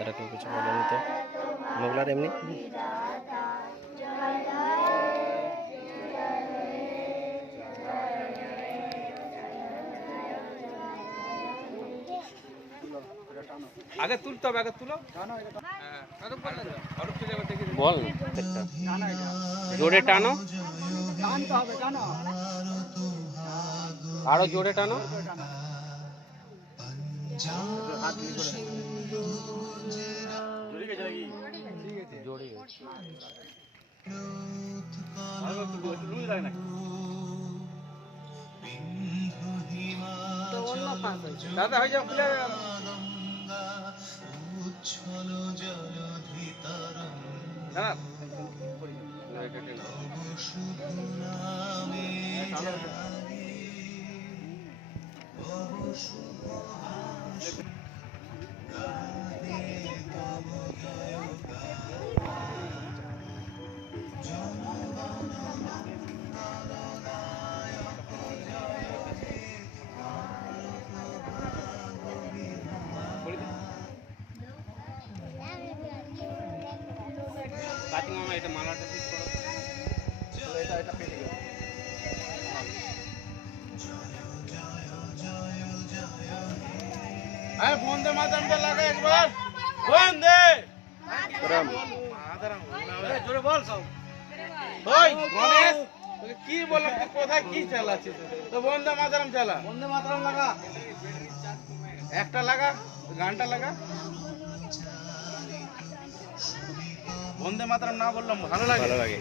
এরকম কিছু বলেনি তো মোগলার এমনি আগে তুলতে হবে, আগে তুলো বল জোরে টানো, আরো জোরে টানো। দাদা হয়ে যাও, খুলে দাদা কাটি মামা এটা মালাটা ঠিক করো, এটা পেটে গেল। আরে বন্দে মাতরমটা লাগা একবার, বন্দে মাতরম। জোরে বল সব। ওই গণেশ তোকে কি বললাম, তুই কোথায় কি চালাচ্ছিস? তো বন্দে মাতরম চালা, বন্দে মাতরম লাগা, একটা লাগা, গানটা লাগা। বন্দে মাতরম না বললাম ভালো লাগে, ভালো লাগে।